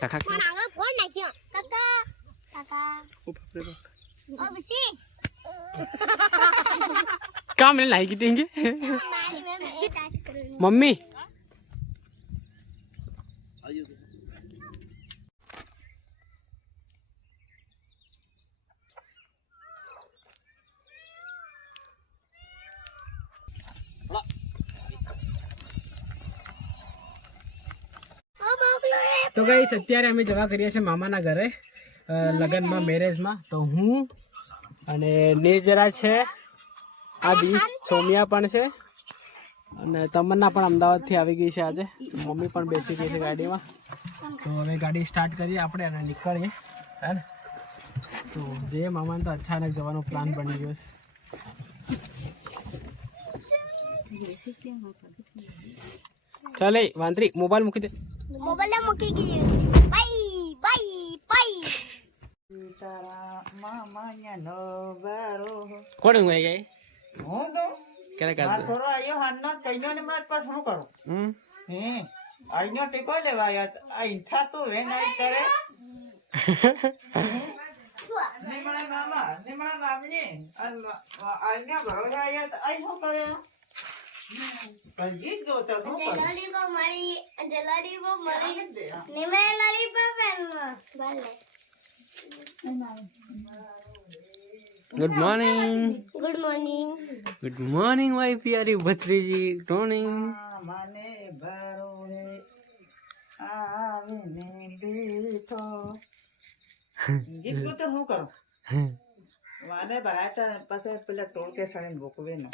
કાકા પણ આગળ ફોન નાખ્યો કાકા કાકા ઓ બાપરે બાપ. ઓ બસી કામ ને લાગી દેંગે મારી મેમ એ ટાટ કરું મમ્મી ઓ બોકલો રે તો ગઈ અત્યારે અમે જવા કરીએ છીએ મામાના ઘરે લગ્નમાં મેરેજમાં તો હું અને નિર્જરા છે, આદિ, સોમિયા પણ છે. અને તમન્ના પણ અમદાવાદથી આવી ગઈ છે આજે. મમ્મી પણ બેસી ગઈ છે ગાડીમાં. તો હવે ગાડી સ્ટાર્ટ કરીએ આપણે અને નીકળીએ. હે તો જે મામાને તો અચાનક જવાનો પ્લાન બની ગયો છે. ચાલે, વાંદરી મોબાઈલ મૂકી દે. મોબાઈલ મૂકી ગઈ બાય બાય બાય કોણ ઊંઘાઈ ગઈ હું તો મારો કાઢ છોરો આયો હાથનો જ કઈનો ને મત પાસ હું કરું હમ હે આઈનો ટેકો લેવા હતા. આ ઇન્થા તો વે આઈ કરે નિમણા મામા નિમણા મામની આઈના ભરોસે હતા. આઈ હું કરે કલજી જ જોતો શું કરું? લોલીપોપ મારી અને લોલીપોપ દે, હા. નિમે lollipop M. Good morning good morning good morning my પ્યારી ભત્રીજી ગુડ મોર્નિંગ મને ભરોસે આવીને બેઠો ગીત તો હું કરો? વાને ભરાતા પછી પેલા ટોળકે સળીને ભૂકવે ને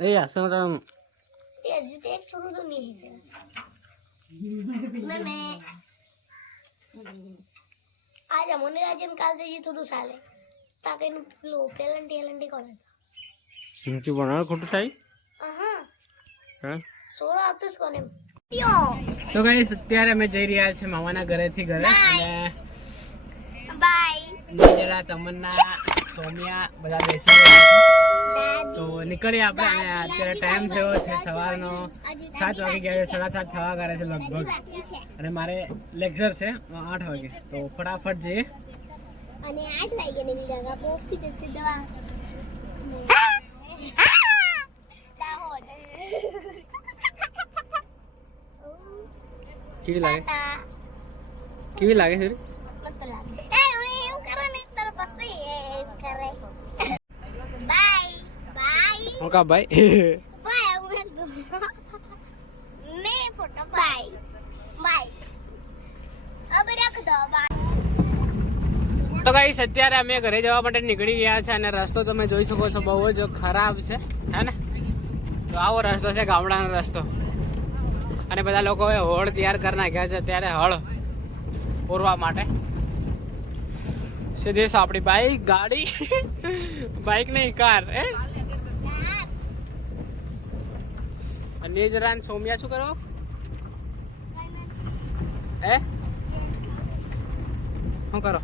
એ આસન તો તે હજી તે એક શરૂ તો નહીં मैं मैं आज अमोने राजन काल से ये થોડું ચાલે તાકે નું પેલો પેલન્ટી એલન્ટી કોલે ઊંચું બનાવ ખોટું થાય આહા હા સોરો આવતો જ કોને યો તો ગાઈસ અત્યારે અમે જઈ રહ્યા છીએ મામાના ઘરેથી ઘરે અને બાય જરા તમન્ના સોમિયા બધા બેસી તો નીકળીએ આપણે અને અત્યારે ટાઈમ થયો છે સવારનો સાત વાગે ગયા સાડા સાત થવા કરે છે લગભગ. અને મારે લેક્ચર છે આઠ વાગે. તો ફટાફટ જઈએ. અને 8 વાગે ને બીજા કા સીધે સીધા કેવી લાગે? કેવી લાગે છે મસ્ત લાગે એ હું એવું કરે ને તાર પછી એમ કરે બાય બાય ભાઈ બાય અમે મે ફોટો બાય બાય હવે રખ દો બાય તો ગાઈસ અત્યારે અમે ઘરે જવા માટે નીકળી ગયા છે અને રસ્તો તમે જોઈ શકો છો બહુ જ ખરાબ છે હે ને? તો આવો રસ્તો છે ગામડાનો રસ્તો. અને બધા લોકોએ હોળ તૈયાર કરી નાખ્યા છે ત્યારે હળ પૂરવા માટે. સીધી છે આપણી બાઈક ગાડી. બાઈક નહીં કાર હે? અને સોમ્યા સોમિયા શું કરો? હે? શું કરો?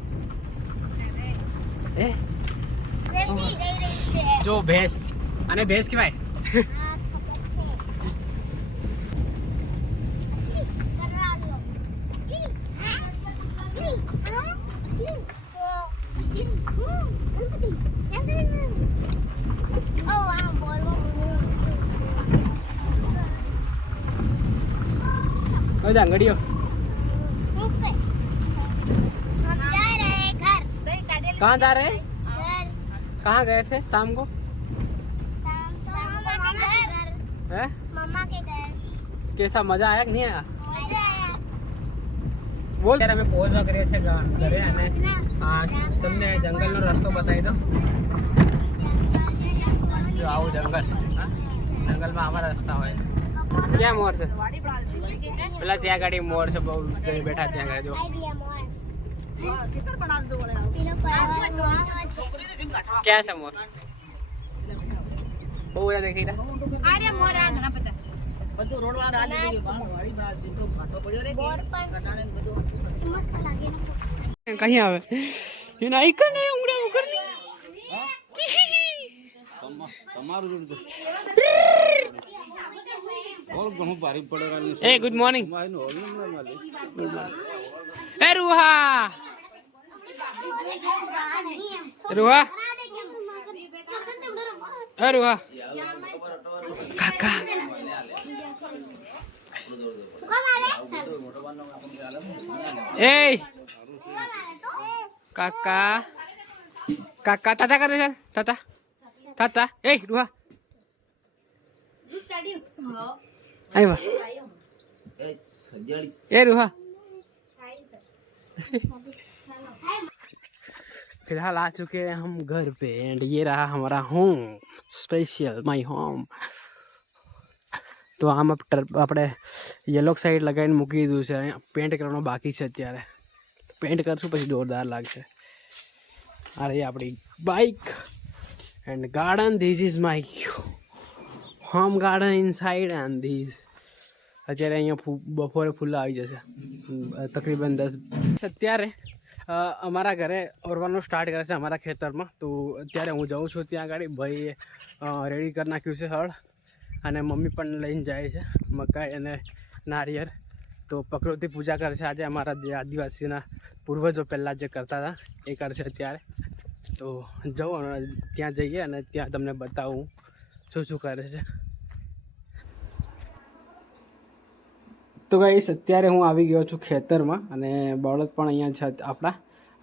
હે? જો ભેંસ. અને ભેંસ કહેવાય હવે જાંગડીઓ मुझसे हम जा रहे हैं घर कहाँ जा रहे हैं घर कहाँ गए थे शाम को शाम तो मामा के घर है मामा के घर कैसा मजा आया कि नहीं आया मजा आया બોલ ત્યારે અમે પહોંચવા કરીએ છીએ ગા- ઘરે અને આ તમને જંગલનો રસ્તો બતાવી દો જો આવું જંગલ હા? જંગલમાં આવા રસ્તા હોય ક્યાં મોર છે પેલા ત્યાં ગાડી મોર છે બહુ બેઠા ત્યાં ગાડી જો. મોર ક્યાં છે મોર? બહુ બધા દેખી રહ્યા. મસ્ત લાગે ને આવે એને આઈકન હે? ઉંગડા ઉકરની તમારું જોડે એ ગુડ મોર્નિંગ એ રૂહા રૂહા એ રૂહા કાકા એ કાકા કાકા તાતા કરે છે તાતા તાતા એ રૂહા આવ્યા એ રૂહા फिलहाल आ चुके हैं हम घर पे एंड ये रहा हमारा होम स्पेशल माय होम તો આમ આપણે યલો સાઈડ લગાવીને મૂકી દીધું છે અહીંયા પેન્ટ કરવાનો બાકી છે અત્યારે પેન્ટ કરશું પછી જોરદાર લાગશે આ રહી આપણી bike and garden this is my home garden inside and this અત્યારે અહીંયા બપોરે ફૂલ આવી જશે. તકરીબન દસ અત્યારે અમારા ઘરે ઓરવાનું સ્ટાર્ટ કરે છે અમારા ખેતરમાં. તો અત્યારે હું જાઉં છું ત્યાં આગળ ભાઈ રેડી કરી નાખ્યું છે હળ. અને મમ્મી પણ લઈને જાય છે મકાઈ અને નારિયેળ. તો પ્રકૃતિ પૂજા કરશે આજે અમારા જે આદિવાસીના પૂર્વજો પહેલાં જે કરતા હતા, એ કરશે અત્યારે. તો અને ત્યાં જઈએ અને ત્યાં તમને બતાવું શું શું કરે છે. તો ગાઈશ અત્યારે હું આવી ગયો છું ખેતરમાં અને બળદ પણ અહીંયા છે આપણા.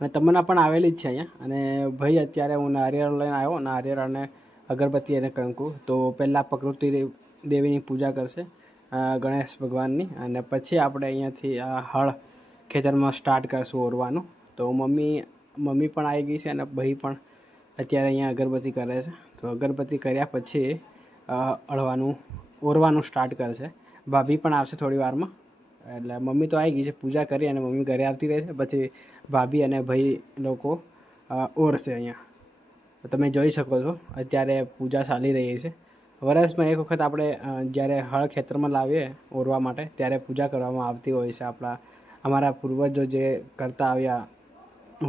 અને તમન્ના પણ આવેલી જ છે અહીંયા. અને ભાઈ, અત્યારે હું નારિયેળ લઈને આવ્યો. નારિયેળ અને અગરબત્તી અને કંકુ. તો પહેલાં પ્રકૃતિ દેવ- દેવીની પૂજા કરશે ગણેશ ભગવાનની. અને પછી આપણે અહીંયાથી હળ ખેતરમાં સ્ટાર્ટ કરશું ઓરવાનું. તો મમ્મી મમ્મી પણ આવી ગઈ છે અને ભાઈ પણ અત્યારે અહીંયા અગરબત્તી કરે છે. તો અગરબત્તી કર્યા પછી હળવાનું, ઓરવાનું સ્ટાર્ટ કરશે. ભાભી પણ આવશે થોડી વારમાં. એટલે મમ્મી તો આવી ગઈ છે, પૂજા કરી અને મમ્મી ઘરે આવતી રહેશે પછી ભાભી અને ભાઈ લોકો ઓરશે અહીંયા. તમે જોઈ શકો છો, અત્યારે પૂજા ચાલી રહી છે. વરસમાં એક વખત આપણે જ્યારે હળ ખેતરમાં લાવીએ ઓરવા માટે, ત્યારે પૂજા કરવામાં આવતી હોય છે આપણા, અમારા પૂર્વજો જે કરતા આવ્યા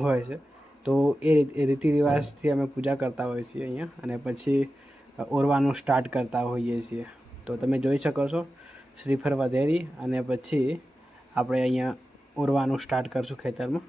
હોય છે. તો એ રીતિ રિવાજથી અમે પૂજા કરતા હોઈએ છીએ અહીંયા અને પછી ઓરવાનું સ્ટાર્ટ કરતા હોઈએ છીએ. તો તમે જોઈ શકો છો શ્રીફળ વધેરી અને પછી આપણે અહીંયા ઓરવાનું સ્ટાર્ટ કરશું ખેતરમાં.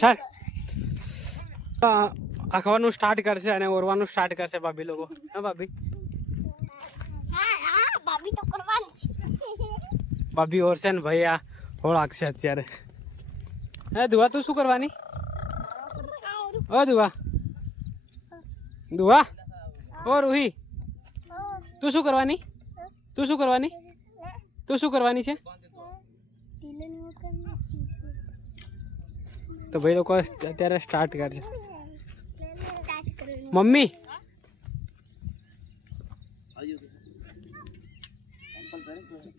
ચાલ. આખવાનું સ્ટાર્ટ કરશે અને ઓરવાનું સ્ટાર્ટ કરશે ભાભી લોકો. હા, ભાભી? ભાભી ઓરશે ને ભાઈ આ ફળ આગશે અત્યારે. હે દુવા તું શું કરવાની? ઓ દુવા દુવા ઓ, રૂહી. તું શું કરવાની? તું શું કરવાની? તું શું કરવાની છે? તો ભાઈ લોકો અત્યારે સ્ટાર્ટ કરશે. મમ્મી?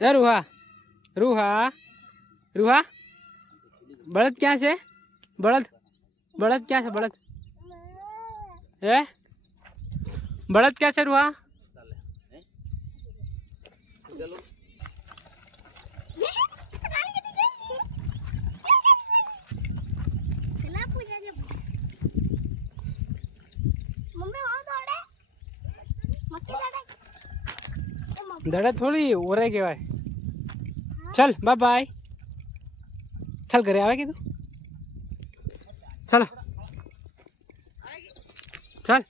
એ રૂહા રૂહા રૂહા બળદ ક્યાં છે? બળદ બળદ ક્યાં છે? બળદ. એ બળદ ક્યાં છે રૂહા મમ્મી હું દોડે મક્કી દોડે દડે થોડી ઓરે કહેવાય. ચલ બાય બાય ચાલ, ઘરે આવે કીધું? ચાલો. ચાલ.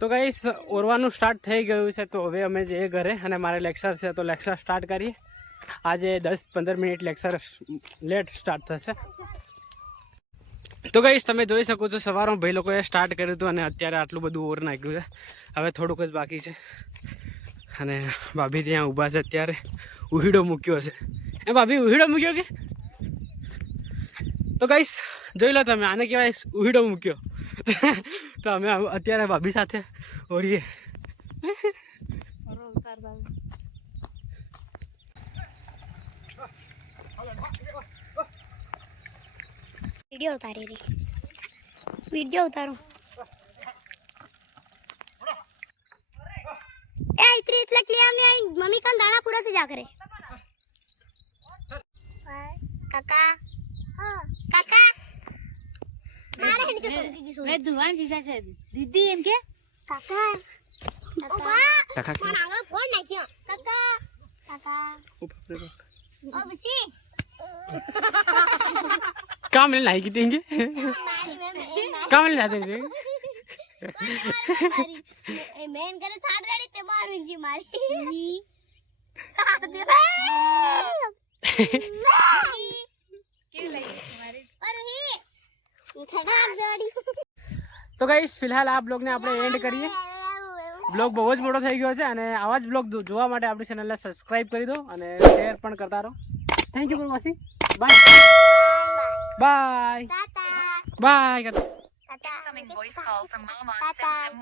તો કઈ ઓરવાનું સ્ટાર્ટ થઈ ગયું છે, તો હવે અમે જઈએ ઘરે અને મારે લેક્ચર છે, તો લેક્ચર સ્ટાર્ટ કરીએ. આજે દસ પંદર મિનિટ લેક્ચર લેટ સ્ટાર્ટ થશે. તો ગઈશ તમે જોઈ શકો છો, સવારમાં ભાઈ લોકોએ સ્ટાર્ટ કર્યું હતું અને અત્યારે આટલું બધું ઓર નાખ્યું છે. હવે થોડુંક જ બાકી છે. અને ભાભી ત્યાં ઊભા છે અત્યારે. ઉહીડો મૂક્યો છે એ ભાભી, ઉહીડો મૂક્યો કે? તો કહીશ જોઈ લો તમે, આને કહેવાય ઉહીડો મૂક્યો. તો અમે અત્યારે ભાભી સાથે ઓરીએ વીડિયો ઉતારી રહી વીડિયો ઉતારો. એ ઇતરી એટલે કે આમને આઈ મમ્મી કાન દાણા પૂરા સે જા કરે કાકા. હા. કાકા. મારે હેન કે સમજી ગઈ મે દુવાન સીસા છે. દીદી એમ કે? કાકા. કાકા. મારા આંગળ ફોન નાખ્યો. કાકા. કાકા. ઓ બસી. काम ले नहीं की देंगे મારી મેં મેં काम ले जाते थे મારી એ મેન કરે સાડ રેડી તે મારું જી મારી સાડ દે પર હી થડા જોડી તો ગાઈસ ફિલહાલ આ બ્લોગને આપણે એન્ડ કરીએ બ્લોગ બહુ જ મોટો થઈ ગયો છે અને આવા જ બ્લોગ જોવા માટે આપણી ચેનલને સબસ્ક્રાઇબ કરી દો અને શેર પણ કરતા રહો thank you for watching bye Bye! Tata! Bye! Tata! Incoming voice call from Mama Tata!